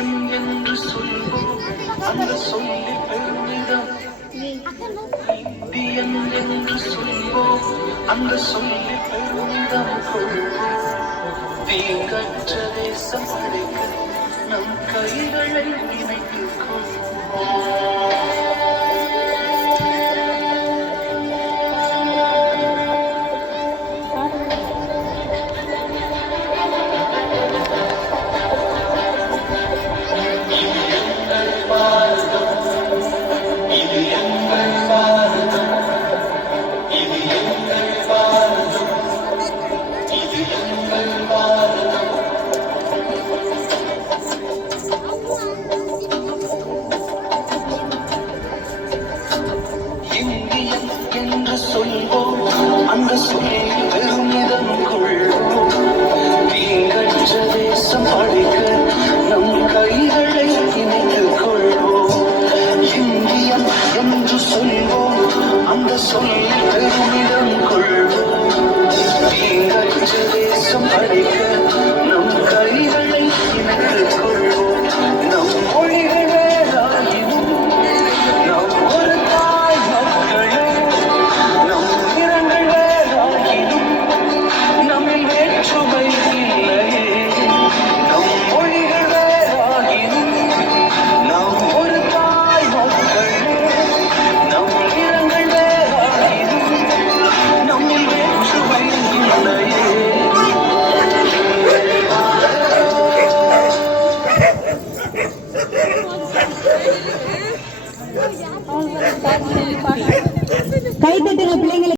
Indian என்று சொல்வோம் அந்த சொல்லி பெருமிதம். இந்தியன் என்று சொல்வோம் அந்த சொல்லி பெருமிதம் கொள்வோம். தீங்கற்ற தேசம் அழைக்க நம் கைகளை இணைத்துக் கொள்வோம். என்று சொல்வோம் அந்த சொல்லி பெருமிதம் கொள்வோம். தீங்கற்ற தேசம் அழிக்க நம் கைகளை இணைத்துக் கொள்வோம். இந்தியன் என்று சொல்வோம் அந்த சொல்லி பெருமிதம் கொள்வோம். தீங்கற்ற தேசம் அழிக்க